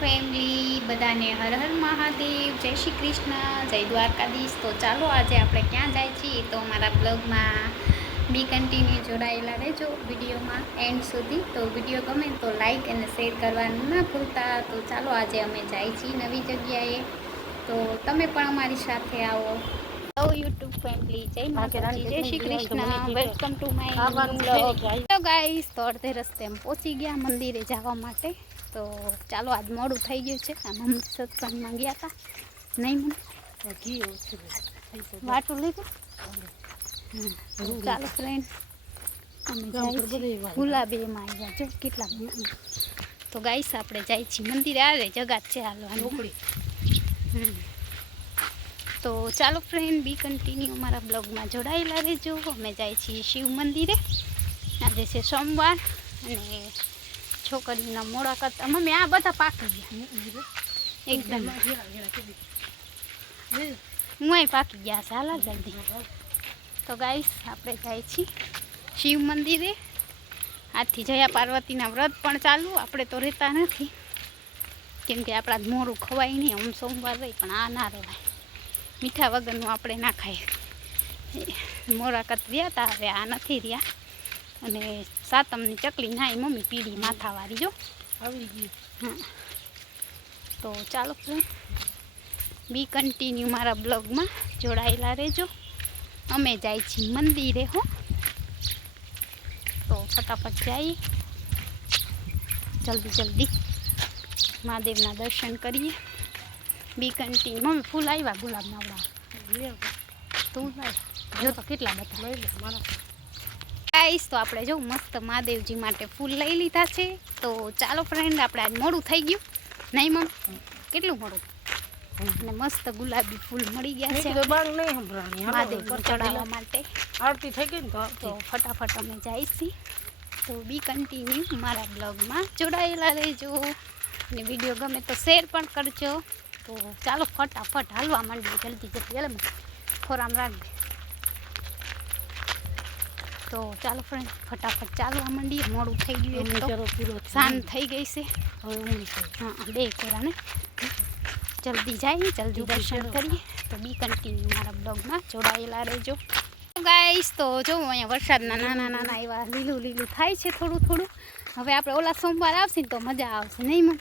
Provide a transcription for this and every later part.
Family બધાને હર હર મહાદેવ, જય શ્રી કૃષ્ણ, જય દ્વારકાધીશ। તો ચાલો આજે આપણે ક્યાં જાય છીએ તો અમારા બ્લોગમાં બી કન્ટિન્યુ જોડાયેલા રહેજો વિડીયોમાં એન્ડ સુધી। તો વિડીયો ગમે તો લાઈક અને શેર કરવાનું ના ભૂલતા। તો ચાલો આજે અમે જાય છીએ નવી જગ્યાએ, તો તમે પણ અમારી સાથે આવો। હેલો યુટ્યુબ ફેમિલી, જય માતાજી, જય Shri Krishna, welcome to my blog. તો ગાઈસ, તો અડધે રસ્તે એમ પહોંચી ગયા મંદિરે જવા માટે। તો ચાલો આજ મોડું થઈ ગયું છે, આમ અમે સત્સંગમાં ગયા હતા નહીં મને વાટું લીધું। ચાલો ફ્રેન્ડ, અમે જાય ગુલાબીમાં આવ્યા જો કેટલા। તો ગાઈસ આપણે જાય છીએ મંદિરે, આવે જગા છે હાલવાની। તો ચાલો ફ્રેન્ડ, બી કન્ટિન્યુ અમારા બ્લોગમાં જોડાયેલા રહેજો। અમે જાય છીએ શિવ મંદિરે, આજે છે સોમવાર અને છોકરીના મોડા કરતા મમ્મી આ બધા પાકી ગયા એકદમ, હું પાકી ગયા છે હાલા જલ્દી। તો ગાઈસ આપણે જાય છીએ શિવ મંદિરે, આજથી જયા પાર્વતીના વ્રત પણ ચાલુ। આપણે તો રહેતા નથી કેમ કે આપણા મોરું ખવાય નહીં, આમ સોમવાર રહી પણ આ ના રહેવાય, મીઠા વગરનું આપણે ના ખાઈએ। મોરાકત રહ્યા હતા, હવે આ નથી રહ્યા। અને સાતમની ચકલી નાઈ મમ્મી પીડી માથાવાળી જો આવી ગઈ। હા, તો ચાલો ફ્રેન્ડ, બી કન્ટિન્યુ મારા બ્લોગમાં જોડાયેલા રહેજો। અમે જાય છીએ મંદિરે હો, તો ફટાફટ જઈએ જલ્દી જલ્દી, મહાદેવના દર્શન કરીએ। બી કન્ટિન્યુ મમ્મી ફૂલ આવ્યા ગુલાબના આવડા તું જો તો કેટલા બધા મારા ગાઈસ। તો આપણે જો મસ્ત મહાદેવજી માટે ફૂલ લઈ લીધા છે। તો ચાલો ફ્રેન્ડ, આપણે આજ મોડું થઈ ગયું નહીં મમ, કેટલું મોડું, અને મસ્ત ગુલાબી ફૂલ મળી ગયા છે મહાદેવ ચડાવવા માટે। આરતી થઈ ગઈ ને તો ફટાફટ અમે જાય છીએ। તો બી કન્ટિન્યુ મારા બ્લોગમાં જોડાયેલા રહેજો, અને વિડીયો ગમે તો શેર પણ કરજો। તો ચાલો ફટાફટ હાલવા માંડીએ જલ્દી જલ્દી, હાલ ખોરામ રાખજે। તો ચાલો ફ્રેન્ડ, ફટાફટ ચાલવા માંડીએ, મોડું થઈ ગયું એટલે સાંજ થઈ ગઈ છે હવે। હા, બે કોરાને જલ્દી જઈએ, જલ્દી દર્શન કરીએ। તો બી કન્ટિન્યુ મારા બ્લોગમાં જોડાયેલા રહેજો ગાઈસ। તો જો અહીંયા વરસાદના નાના નાના એવા લીલું લીલું થાય છે થોડું થોડું। હવે આપણે ઓલા સોમવાર આવશે ને તો મજા આવશે નહીં મમ,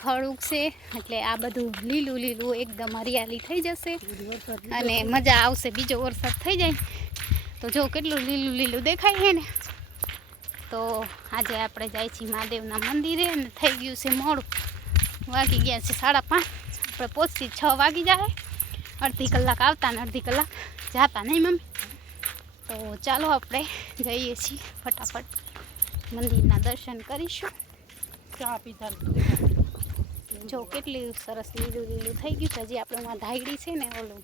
ખડ ઉગશે એટલે આ બધું લીલું લીલું એકદમ હરિયાળી થઈ જશે અને મજા આવશે। બીજો વરસાદ થઈ જાય તો જો કેટલું લીલું લીલું દેખાય છે ને। તો આજે આપણે જાય છીએ મહાદેવના મંદિરે, અને થઈ ગયું છે મોડું, વાગી ગયા છે 5:30। આપણે પહોંચી 6 વાગી જાય, અડધી કલાક આવતા ને અડધી કલાક જતા નહીં મમ્મી। તો ચાલો આપણે જઈએ છીએ ફટાફટ મંદિરના દર્શન કરીશું। ચા પીધા જો કેટલી સરસ લીલું લીલું થઈ ગયું છે। હજી આપણે માં ધાયડી છે ને ઓલું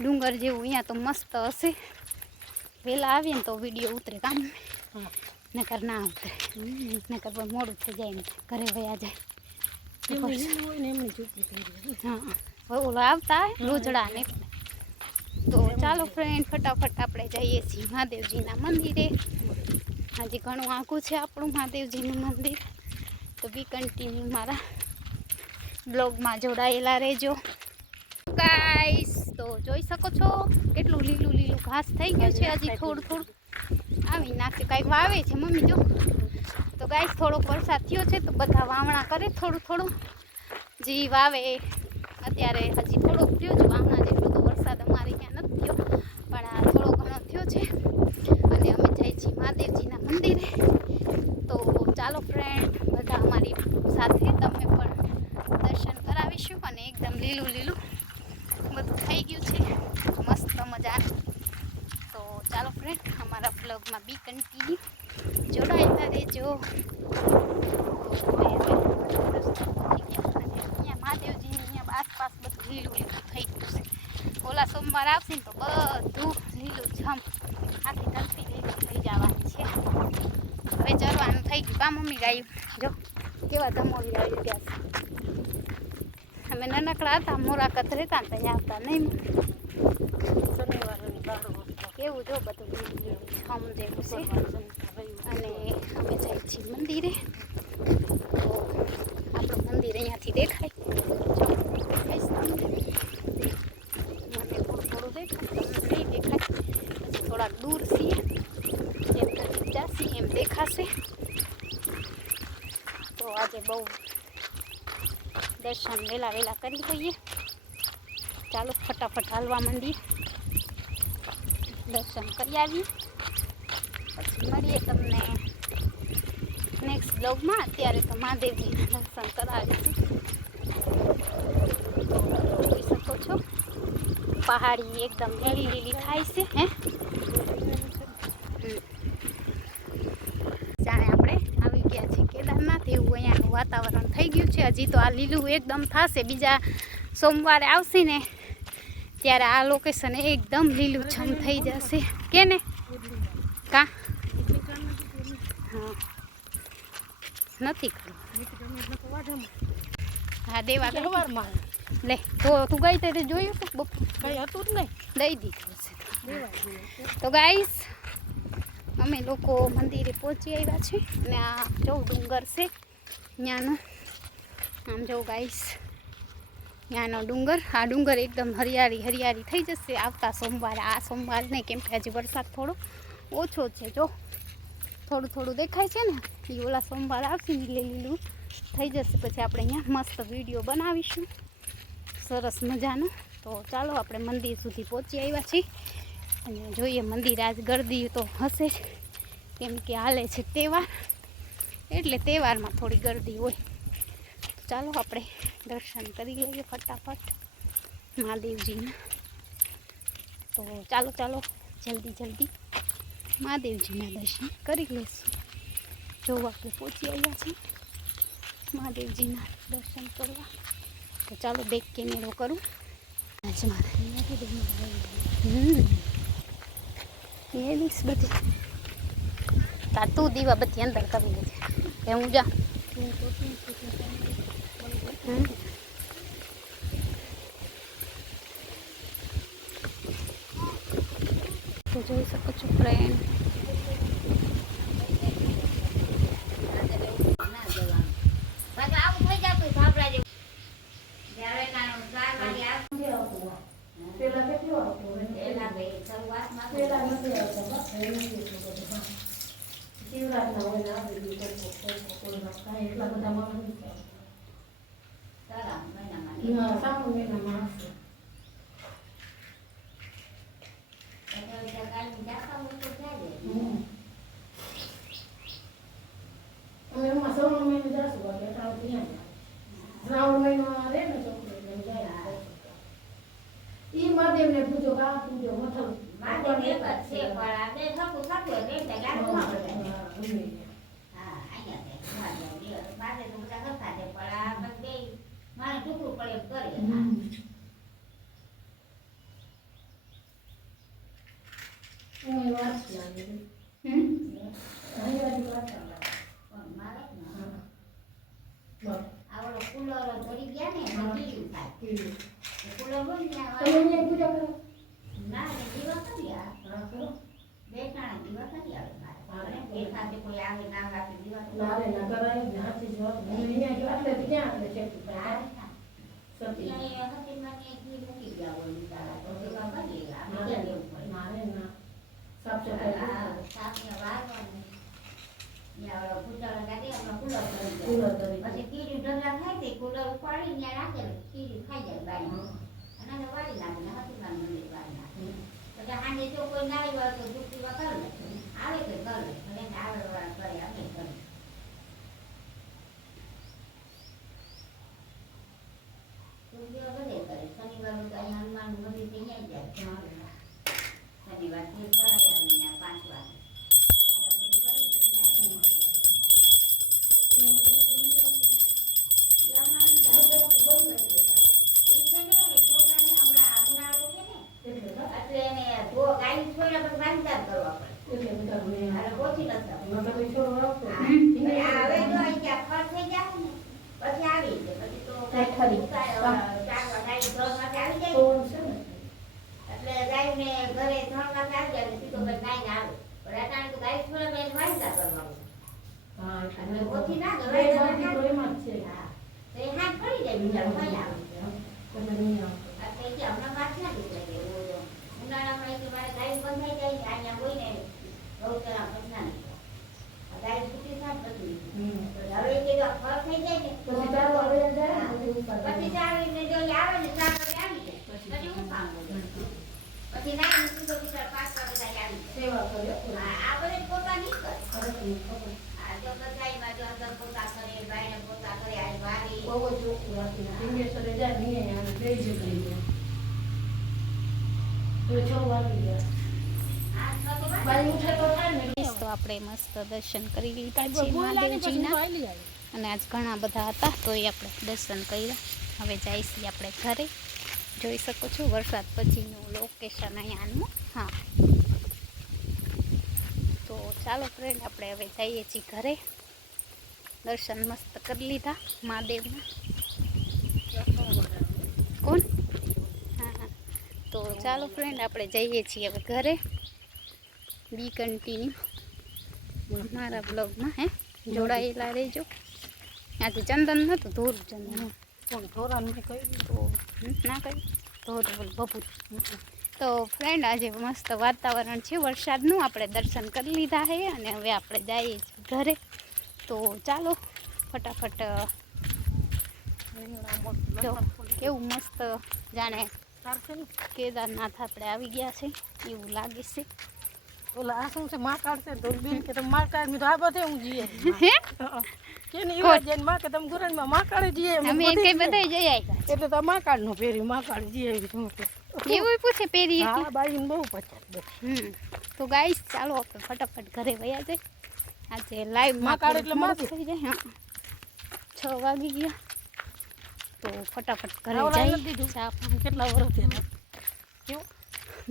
ડુંગર જેવું, અહીંયા તો મસ્ત હશે। વહેલા આવીએ ને તો વિડીયો ઉતરે કામ, નકર ના ઉતરે, નકર પણ મોડું થઈ જાય ને ઘરે વયા જાય। હા, ઓલો આવતા રોજડા ને। તો ચાલો ફ્રેન્ડ, ફટાફટ આપણે જઈએ છીએ મહાદેવજીના મંદિરે। હજી ઘણું આઘું છે આપણું મહાદેવજીનું મંદિર। તો બી કન્ટિન્યુ મારા બ્લોગમાં જોડાયેલા રહેજો ગાઈસ। તો જોઈ શકો છો કેટલું લીલું લીલું ઘાસ થઈ ગયું છે, હજી થોડું થોડું આવી નાખે, કાંઈક વાવે છે મમ્મી જો। તો ગાઈસ, થોડોક વરસાદ થયો છે તો બધા વાવણા કરે થોડું થોડું, જે વાવે અત્યારે હજી થોડોક થયો છે વાવણા જેટલો તો વરસાદ અમારે ત્યાં નથી થયો, પણ આ થોડો ઘણો થયો છે। અને અમે જઈએ છીએ મહાદેવજીના મંદિરે। તો ચાલો ફ્રેન્ડ, બધા અમારી સાથે તમે પણ દર્શન કરાવીશું, અને એકદમ લીલું લીલું બધું થઈ ગયું છે મસ્ત મજાનું। તો ચાલો ફ્રેન્ડ, અમારા બ્લોગમાં બી કન્ટિન્યુ જોડાયેલા રહેજો। અહીંયા મહાદેવજી અહીંયા આસપાસ બધું લીલું લીલું થઈ ગયું છે। ઓલા સોમવાર આવશે ને તો બધું લીલું જમ, આખી ધરતી લીલું થઈ જવાની છે। હવે ચરવાનું થઈ ગયું કા મમ્મી, ગાયું જો કેવા ધમોલી આવી ગયા છે। અમે નાનકડા હતા મોરાકત રહેતા ને ત્યાં આવતા નહીં, કેવું જો બધું લીલું લીલું છમ જેવું છે। અને અમે જઈએ છીએ મંદિરે। તો આપણું મંદિર અહીંયા દૂરથી દેખાય જો દેખાઈશ તમને મને થોડું દેખાય તમને નહીં દેખાય પછી થોડાક દૂર છીએ જેમ નજીક જાસી એમ દેખાશે તો આજે બહુ દર્શન વહેલા વહેલા કરી લઈએ ચાલો ફટાફટ હાલવા માંડીએ દર્શન કરી આવીએ પછી મળીએ તમને નેક્સ્ટ બ્લોગમાં અત્યારે તો મહાદેવજીના દર્શન કરાવીશું જોઈ શકો છો પહાડી એકદમ લીલી લીલી થાય છે હે જાણે આપણે આવી ગયા છીએ કેદારનાથ એવું અહીંયાનું વાતાવરણ થઈ ગયું છે હજી તો આ લીલું એકદમ થશે બીજા સોમવારે આવશે ને ત્યારે આ લોકેશન એકદમ લીલું છમ થઈ જશે કે ને કા હા નથી કરવું હા દેવા સવારમાં લે તો તું ગઈ તે જોયું તો કઈ હતું જ નહીં દઈ દીધું હશે તો ગાઈસ અમે લોકો મંદિરે પહોંચી આવ્યા છે અને આ જો ડુંગર છે ત્યાંનો આમ જો ગાઈસ ત્યાંનો ડુંગર આ ડુંગર એકદમ હરિયાળી હરિયાળી થઈ જશે આવતા સોમવારે આ સોમવારે નહીં કેમ કે હજી વરસાદ થોડો ઓછો છે જો થોડું થોડું દેખાય છે ને એ ઓલા સોમવારે આવશે ને લીલું થઈ જશે પછી આપણે અહીંયા મસ્ત વિડીયો બનાવીશું સરસ મજાનો તો ચાલો આપણે મંદિર સુધી પહોંચી આવ્યા છીએ અને જોઈએ મંદિર આજ ગરદી તો હશે જ કેમ કે હાલે છે તહેવાર એટલે તહેવારમાં થોડી ગરદી હોય તો ચાલો આપણે દર્શન કરી લઈએ ફટાફટ મહાદેવજીના તો ચાલો ચાલો જલ્દી જલ્દી મહાદેવજીના દર્શન કરી લઈશું જો આપણે પહોંચી આવ્યા છીએ મહાદેવજીના દર્શન કરવા તો ચાલો બેક કેમેરો કરું આજ મારે એવીસ બધી તાર તું દીવા બધી અંદર કરી લેજે એ હું જા તો જોઈ શકો છો ફ્રેન્ડ મહાદેવને પૂજો કા પૂજો મથલ મહાદેવ એક જ છે પણ આપણે થકું થતું એટલે એટલે ગાડું માં પડે હા અહીંયા તે મહાદેવ તો બધા કરતા છે પણ આ બે મારે ટુકડું પડે એમ કરે એ વાત લાગે અહીંયા વાત પણ મારે બસ આવડો કુલર ધરી ગયા ને કીધું થાય કુલર હોય ને તમે પૂજા કરો ના દીવા કરી બેઠાણા દીવા કરી આવે મારે બેઠાતે કોઈ આવે ના રાખે દીવા નારે ના કરાય નાથી જો અહીંયા જો એટલે ક્યાં એટલે છે સતી અહીંયા હતી મને કી મૂકી ગયા હોય તારા તો દીવા કરી આપણે ક્યાં દેવું પડે મારે ના સાફ સફાઈ સામે વારવાનું યા પૂજાળા ગાડી આપણે કુલર કરી કુલર કરી પછી કીડી ઢગલા થાય તે કુલર ઉપાડી ને રાખે કીડી ખાઈ જાય બાઈ અને વાળી નાખે હતી માન મંદિર વાળી નાખે એટલે હાંડે જો કોઈ ના આવ્યો તો દુખીવા કરે આવે કે કરે અને આવે વાળા કરે આપણે કરે શનિવાર બધે કરે શનિવાર તો અહીંયા હનુમાન મંદિર થી અહીંયા જાય શનિવાર થી કરાય અહીંયા 5 વાગે ત્યાં હોય આવે તમે નહીં આવો. એટલે કે હમણાં વાત ના નીકળે કે ઉનાળામાં કે મારે ગાય બંધાઈ જાય ને અહીંયા હોય ને ગૌચરા પછના નીકળે ગાય છૂટી થાય પછી હવે કે જો ફળ થઈ જાય ને પછી ચાલો હવે જાય ને બધું ઉપાડ. પછી આવીને જો આવે ને 4 વાગે આવી જાય પછી હું કામ કરું પછી નાઈ સીધો બિચાર 5 વાગે જાય આવી સેવા કર્યો. આ બધે પોતા નહીં કરે ખરેખર ખબર. આ જો કચાઈમાં જો અંદર પોતા કરે બાયને પોતા કરે આ વારી બહુ જ ચોખ્ખું રાખીને ટીમેશ્વરે જાય ને અહીંયા આવે બે જગ્યાએ જાય. તો 6 વાગી ગયા. આ છતો બાઈ ઉઠે તો થાય ને. તો આપણે મસ્ત દર્શન કરી લીધા છે મહાદેવજીના અને આજ ઘણા બધા હતા તો એ આપણે દર્શન કર્યા. હવે જઈશું આપણે ઘરે. જોઈ શકો છો વરસાદ પછીનું લોકેશન અહીંયાનું. હા તો ચાલો ફ્રેન્ડ આપણે હવે જઈએ છીએ ઘરે. દર્શન મસ્ત કરી લીધા મહાદેવના. કોણ? હા હા તો ચાલો ફ્રેન્ડ આપણે જઈએ છીએ હવે ઘરે. બી કન્ટિન્યુ મારા બ્લોગમાં હે જોડાયેલા રહેજો. આજે ચંદન નહોતું ધોરું ચંદન પણ ધોરાનું મેં કહ્યું તો ના કહ્યું ધોરું બોલ બપોર. તો ફ્રેન્ડ આજે મસ્ત વાતાવરણ છે વરસાદનું. આપણે દર્શન કરી લીધા છે અને હવે આપણે જઈએ છીએ ઘરે. તો ચાલો ફટાફટ. જો કેવું મસ્ત જાણે કેદારનાથ આપણે આવી ગયા છે એવું લાગે છે. ઓલા આ શું છે માં કાઢશે તો બેન કે તમે માં કાઢ મી તો આ બધે હું જીએ હે કે ને એવા જઈને માં કે તમે ગુરાનમાં માં કાઢે જીએ અમે કઈ બધાય જઈ આવ્યા એટલે તો માં કાઢ નો ફેરી માં કાઢ જીએ એવી હું તો એવું પૂછે પેરી હા બાઈને બહુ પચાસ દે તો ગાઈસ ચાલો આપણે ફટાફટ ઘરે વયા જાય. આજે લાઈવ માં કાઢે એટલે માં થઈ જાય. હા 6 વાગી ગયા તો ફટાફટ ઘરે આવડા જઈ. નથી દીધું. કેટલા વર્ષ થયા કેવું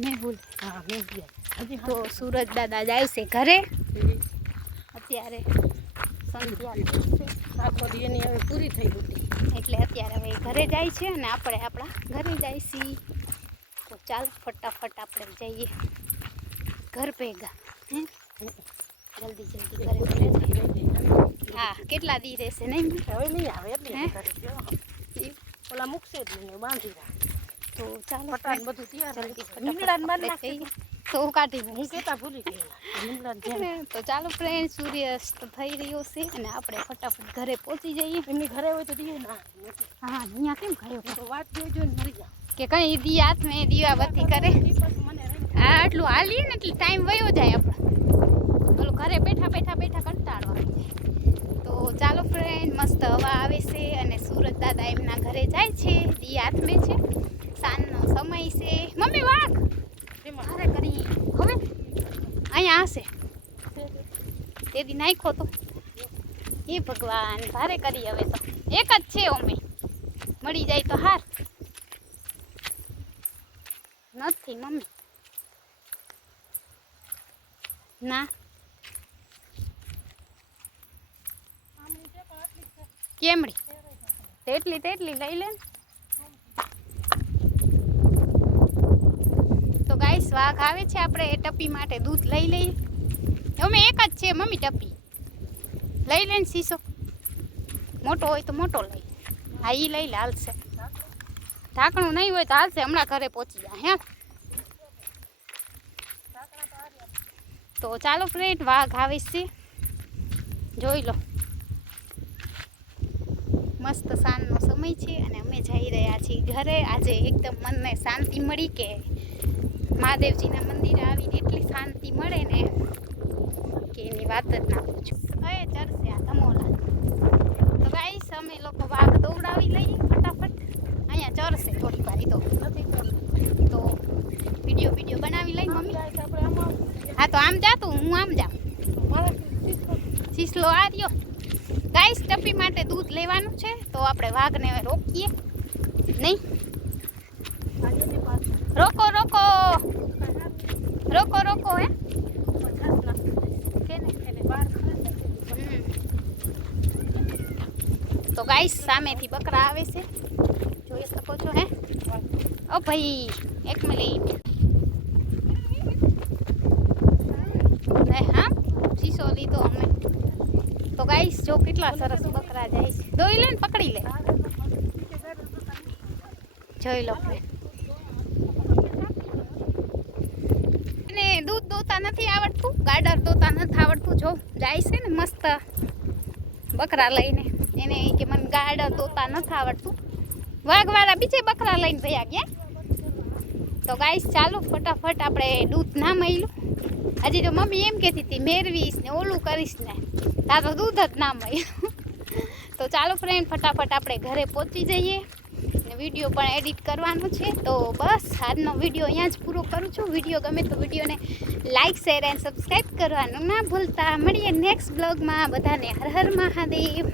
મેં બોલ હા મેં ગયા હજી તો સુરજ દાદા જાય છે ઘરે. અત્યારે સંધ્યા આખો દી એની હવે પૂરી થઈ ગઈ એટલે અત્યારે હવે ઘરે જાય છે અને આપણે આપણા ઘરે જાય છીએ. તો ચાલ ફટાફટ આપણે જઈએ ઘર ભેગા. હે જલ્દી જલ્દી ઘરે ભેગા જઈએ. હા કેટલા દી રહેશે નહીં? હવે નહીં આવે એટલે હે? કરે છે. ઓલા મૂકશે જ નહીં બાંધી રાખે તો ચાલો પટાણ બધું તૈયાર જલ્દી નીકળાને બાંધી ફટાફટ નાખે જઈએ. તો હું કાઢી હું મૂકીશ. કેતા ભૂલી ગઈ નીકળાને ધ્યાન તો ચાલો ફ્રેન્ડ સૂર્યાસ્ત થઈ રહ્યો છે અને આપણે ફટાફટ ઘરે પહોંચી જઈએ. એમની ઘરે હોય તો દીએ ના હા અહીંયા કેમ ગયો તો વાત જોઈ ને મરી જાવ કે કઈ દી હાથમાં દીવાબત્તી કરે. પછી મને રહી આટલું હાલીએ ને એટલે ટાઈમ વયો જાય આપણે. ઓલું ઘરે બેઠા બેઠા બેઠા કંટાળો આવી જાય. તો ચાલો ફ્રેન્ડ મસ્ત હવા આવે છે અને સુરજ દાદા એમના ઘરે જાય છે. દી હાથમે છે સાંજનો સમય છે. મમ્મી વાઘ મારે કરી હવે અહીંયા હશે તેથી નાખ્યો તો એ ભગવાન ભારે કરી. હવે તો એક જ છે અમે મળી જાય તો હાર નથી મમ્મી ના કેમડી તેટલી લઈ લે. તો ગાઈસ વાઘ આવે છે આપણે એ ટપી માટે દૂધ લઈ લઈએ. અમે એક જ છે મમ્મી ટપી લઈ લે ને શીશો મોટો હોય તો મોટો લઈ. હા એ લઈ લે હાલશે. ઢાંકણું નહીં હોય તો હાલશે. હમણાં ઘરે પહોંચી જાય. હે તો ચાલો ફ્રેન્ડ વાઘ આવે છે જોઈ લો. મસ્ત સાંજનો સમય છે અને અમે જઈ રહ્યા છીએ ઘરે. આજે એકદમ મનને શાંતિ મળી કે મહાદેવજીના મંદિરે આવીને એટલી શાંતિ મળે ને કે એની વાત જ ના પૂછો. હવે ચડશે આ ધમોલા. તો ગાઈસ અમે લોકો વાઘ દોવડાવી લઈએ ફટાફટ. અહીંયા ચરશે થોડી વાર તો તો વિડીયો બનાવી લઈ મમ્મી. હા તો આમ જા તું હું આમ જાઉં. શીસલો આ રહ્યો. ગાઈસ ટપી માટે દૂધ લેવાનું છે તો આપણે વાઘને રોકીએ નહીં. રોકો રોકો રોકો રોકો હે તો ગાઈસ સામેથી બકરા આવે છે જોઈ શકો છો. હે ઓ ભાઈ એક મિનિટ. હા શીશો લીધો અમે. તો ગાઈસ જો કેટલા સરસ બકરા જાય છે. દોઈ લે ને પકડી લે. જોઈ લો ફ્રેન્ડ. અને દૂધ દોતા નથી આવડતું, ગાડર દોતા નથી આવડતું. જો જાય છે ને મસ્ત બકરા લઈને, એને કે મને ગાડર દોતા નથી આવડતું. વાઘવાળા બીજે બકરા લઈને ભયા ગયા. તો ગાઈસ ચાલો ફટાફટ આપણે દૂધ ના મળ્યું. હજી તો મમ્મી એમ કહેતી હતી મેળવીશ ને ઓલું કરીશ ને, તાર તો દૂધ જ ના મળ્યું. તો ચાલો ફ્રેન્ડ ફટાફટ આપણે ઘરે પહોંચી જઈએ ને વિડીયો પણ એડિટ કરવાનો છે. તો બસ આજનો વિડીયો અહીંયા જ પૂરો કરું છું. વિડીયો ગમે તો વિડીયોને લાઇક શેર એન્ડ સબસ્ક્રાઈબ કરવાનું ના ભૂલતા. મળીએ નેક્સ્ટ બ્લોગમાં. બધાને હર હર મહાદેવ.